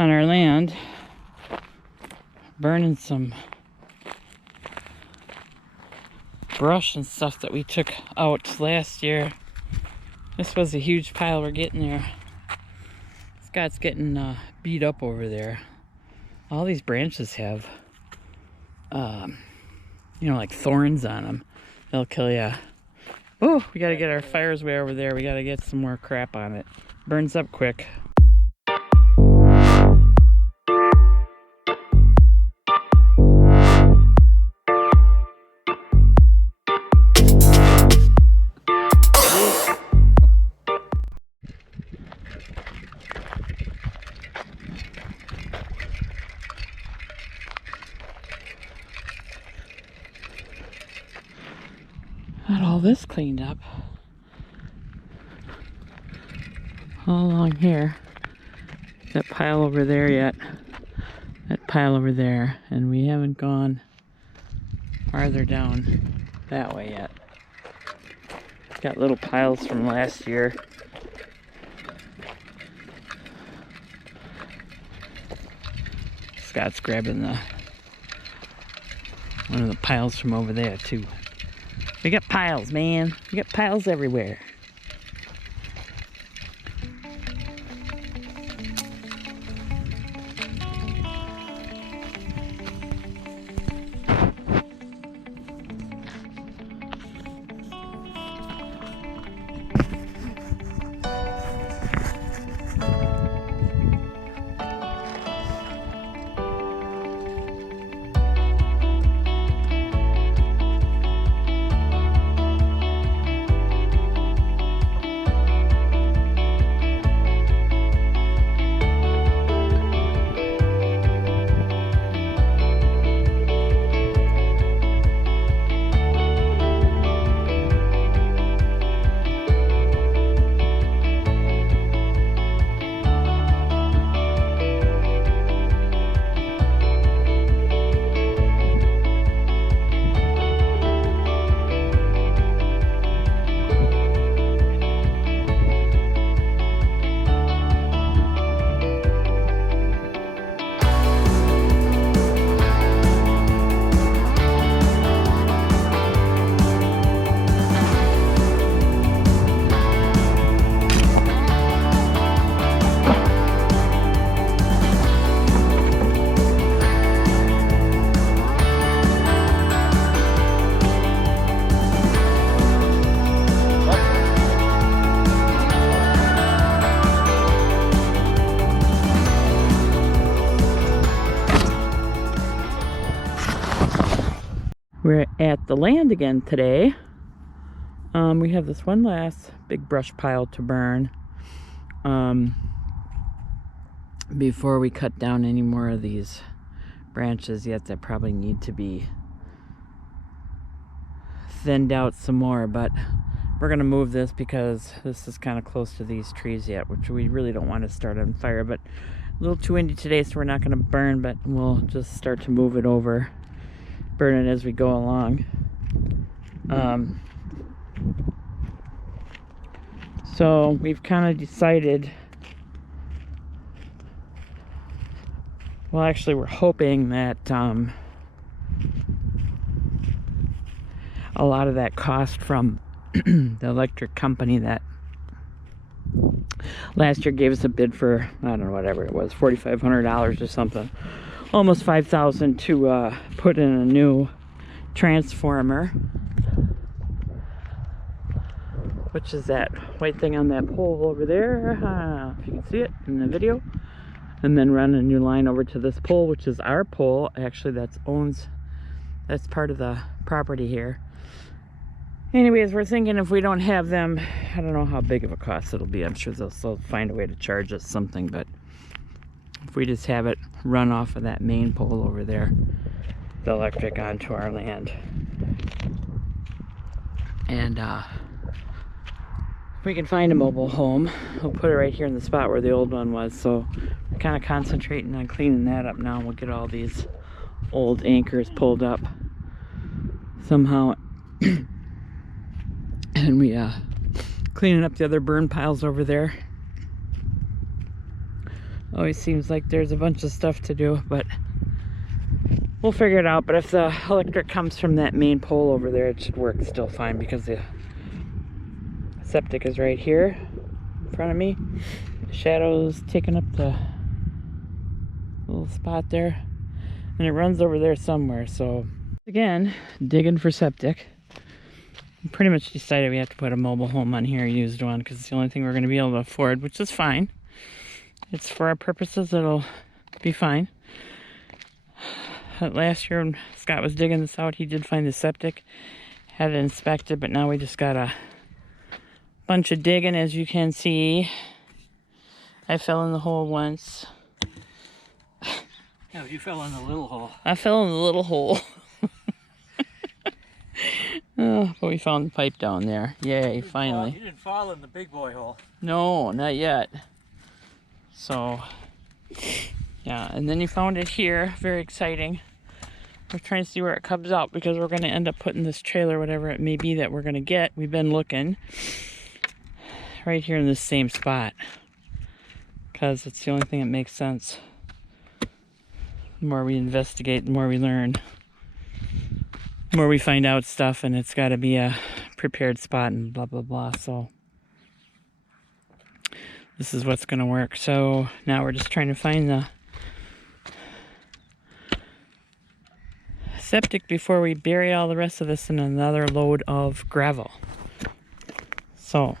on our land, burning some brush and stuff that we took out last year. This was a huge pile we're getting there. Scott's getting beat up over there. All these branches have, you know, like thorns on them. They'll kill you. Oh, we gotta get our fires way over there. We gotta get some more crap on it. Burns up quick. Got all this cleaned up. All along here. That pile over there yet. That pile over there. And we haven't gone farther down that way yet. Got little piles from last year. Scott's grabbing one of the piles from over there too. We got piles, man. We got piles everywhere. We're at the land again today. We have this one last big brush pile to burn before we cut down any more of these branches yet that probably need to be thinned out some more, but we're gonna move this because this is kind of close to these trees yet, which we really don't want to start on fire, but a little too windy today, so we're not going to burn, but we'll just start to move it over, burn it as we go along. So we've kind of decided, well, actually we're hoping that a lot of that cost from the electric company that last year gave us a bid for, I don't know, whatever it was, $4,500 or something, almost $5,000 to put in a new transformer, which is that white thing on that pole over there, if you can see it in the video, and then run a new line over to this pole, which is our pole, actually, that's part of the property here. Anyways, we're thinking if we don't have them, I don't know how big of a cost it'll be. I'm sure they'll still find a way to charge us something, but if we just have it run off of that main pole over there, the electric onto our land. And if we can find a mobile home, we'll put it right here in the spot where the old one was. So we're kind of concentrating on cleaning that up now. We'll get all these old anchors pulled up somehow. And we cleaning up the other burn piles over there. Always seems like there's a bunch of stuff to do, but we'll figure it out. But if the electric comes from that main pole over there, it should work still fine because the septic is right here in front of me. The shadow's taking up the little spot there, and it runs over there somewhere. So again, digging for septic. We pretty much decided we have to put a mobile home on here, a used one, because it's the only thing we're going to be able to afford, which is fine. It's for our purposes, it'll be fine. Last year when Scott was digging this out, he did find the septic, had it inspected, but now we just got a bunch of digging, as you can see. I fell in the hole once. Yeah, you fell in the little hole. I fell in the little hole. Oh, but we found the pipe down there. Yay, finally. You didn't fall in the big boy hole. No, not yet. So, yeah, and then you found it here. Very exciting. We're trying to see where it comes out because we're going to end up putting this trailer, whatever it may be that we're going to get. We've been looking right here in this same spot because it's the only thing that makes sense. The more we investigate, the more we learn. The more we find out stuff, and it's got to be a prepared spot and blah, blah, blah. So this is what's going to work. So now we're just trying to find the septic before we bury all the rest of this in another load of gravel. So,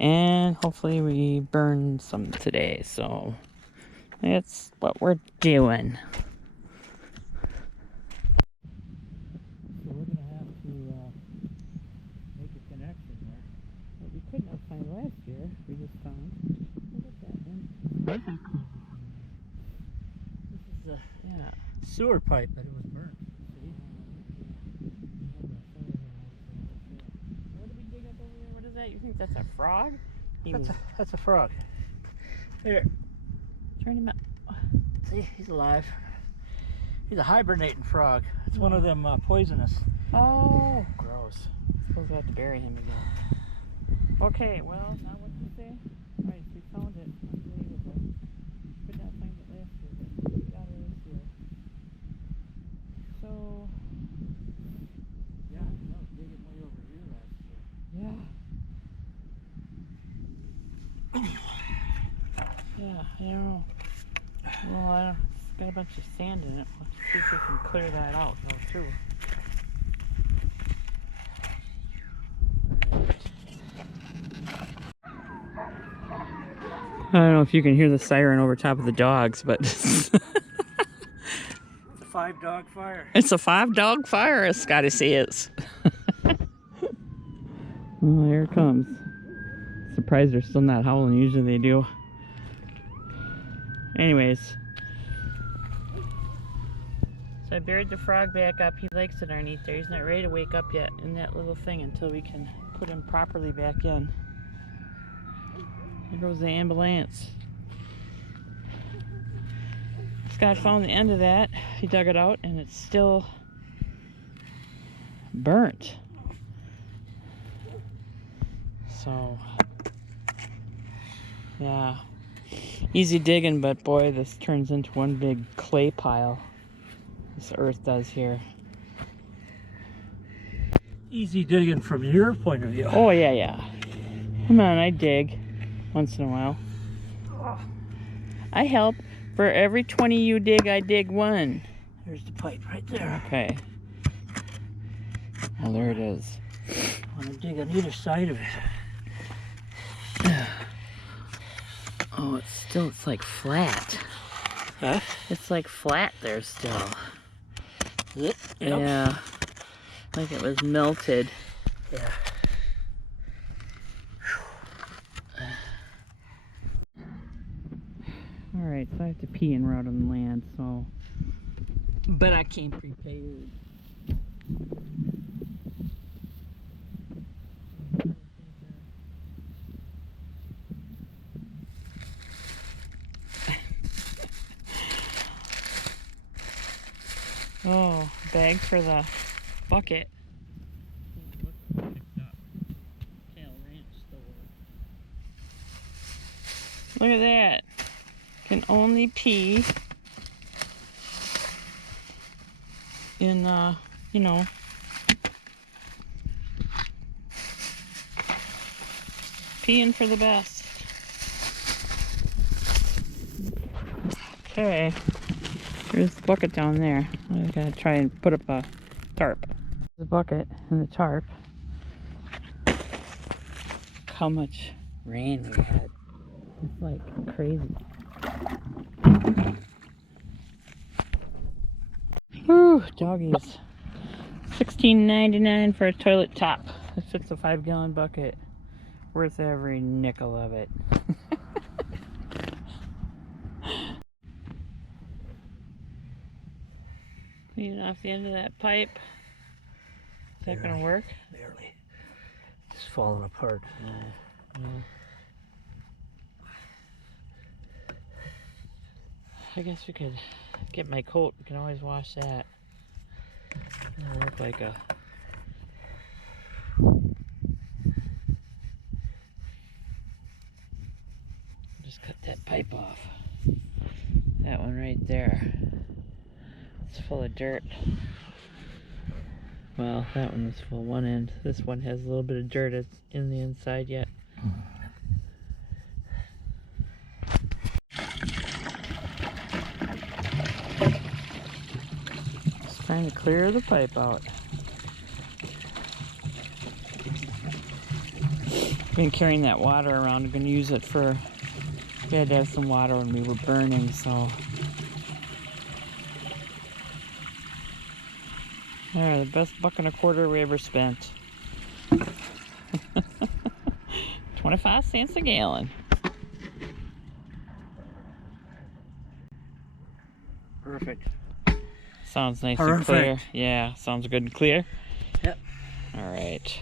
and hopefully we burn some today. So that's what we're doing. So we're going to have to make a connection there. What we could not find last year, we just found. Look at that one. This is a Yeah. sewer pipe, but it was burnt. What did we dig up over there? What is that? You think that's a frog? That's a frog. Here, Turn him up. see, he's alive. He's a hibernating frog. It's one of them poisonous. Oh, gross. Suppose we have to bury him again. Okay, well, now what do you say? Alright, we found it. Unbelievable. Could not find it last year, but we got it this year. So, Yeah, that was digging way over here last year. yeah. Yeah, I don't know. Well, it's got a bunch of sand in it. Let's see if we can clear that out, though, too. I don't know if you can hear the siren over top of the dogs, but It's a 5-dog fire. it's a 5-dog fire, as Scotty says. Well, here it comes. Surprised they're still not howling. Usually they do. Anyways. So I buried the frog back up. He likes it underneath there. He's not ready to wake up yet in that little thing until we can put him properly back in. Here goes the ambulance. Scott found the end of that. He dug it out and it's still burnt. So, yeah. Easy digging, but boy, this turns into one big clay pile. This earth does here. Easy digging from your point of view. Oh, yeah, yeah. Come on, I dig once in a while. I help. For every 20 you dig, I dig one. There's the pipe right there. Okay. Oh, there it is. I want to dig on either side of it. Oh, it's like flat. Huh? It's like flat there still. Is it? Yep. Yeah. Like it was melted. Yeah. Alright, so I have to pee and we're out on the land, so. But I came prepared. Oh, bag for the bucket. Look at that. can only pee in, you know, peeing for the best. Okay, there's the bucket down there. I gotta try and put up a tarp. The bucket and the tarp. Look how much rain we had. It's like crazy. Whew, doggies. $16.99 for a toilet top. It fits a 5-gallon bucket. Worth every nickel of it. Cleaning off the end of that pipe. Is that gonna work? Barely. Just falling apart. I guess we could get my coat. We can always wash that. It'll look like a... Just cut that pipe off. That one right there. It's full of dirt. Well, that one was full one end. This one has a little bit of dirt. It's in the inside yet. Just trying to clear the pipe out. Been carrying that water around. I'm gonna use it for... We had to have some water when we were burning, so... There, the best $1.25 we ever spent. 25 cents a gallon. Perfect. Sounds nice and clear. Yeah, sounds good and clear. Yep. All right.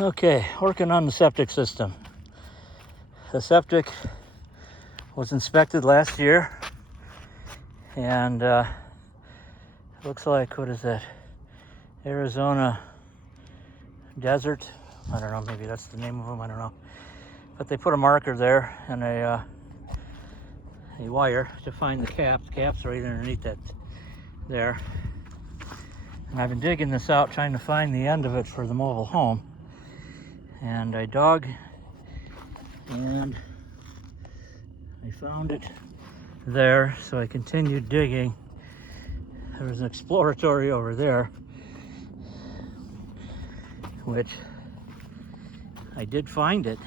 Okay, working on the septic system. The septic was inspected last year, and looks like, what is that? Arizona Desert. I don't know, maybe that's the name of them, I don't know. But they put a marker there and a wire to find the caps. Caps right underneath that there. And I've been digging this out, trying to find the end of it for the mobile home. And I dug, and I found it there, so I continued digging. There was an exploratory over there, which I did find it.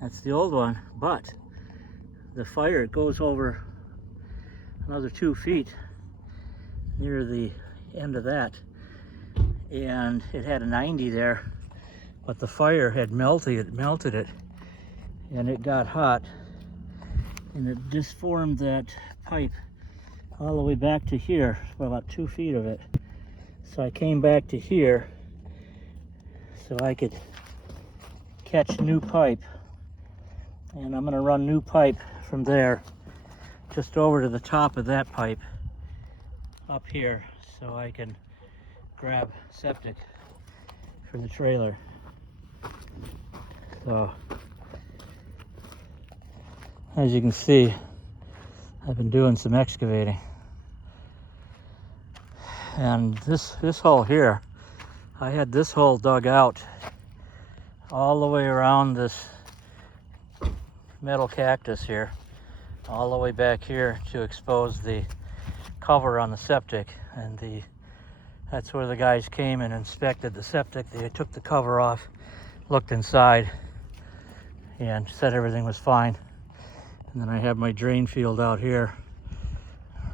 That's the old one, but the fire goes over another 2 feet near the end of that, and it had a 90 there, but the fire had melted it, and it got hot, and it disformed that pipe all the way back to here, for about 2 feet of it. So I came back to here so I could catch new pipe, and I'm going to run new pipe from there just over to the top of that pipe up here, so I can grab septic for the trailer. So as you can see, I've been doing some excavating, and this hole here, I had this hole dug out all the way around this metal cactus here, all the way back here to expose the cover on the septic. And that's where the guys came and inspected the septic. They took the cover off, looked inside, and said everything was fine. And then I have my drain field out here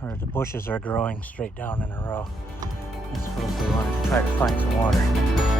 where the bushes are growing straight down in a row. I suppose they wanted to try to find some water.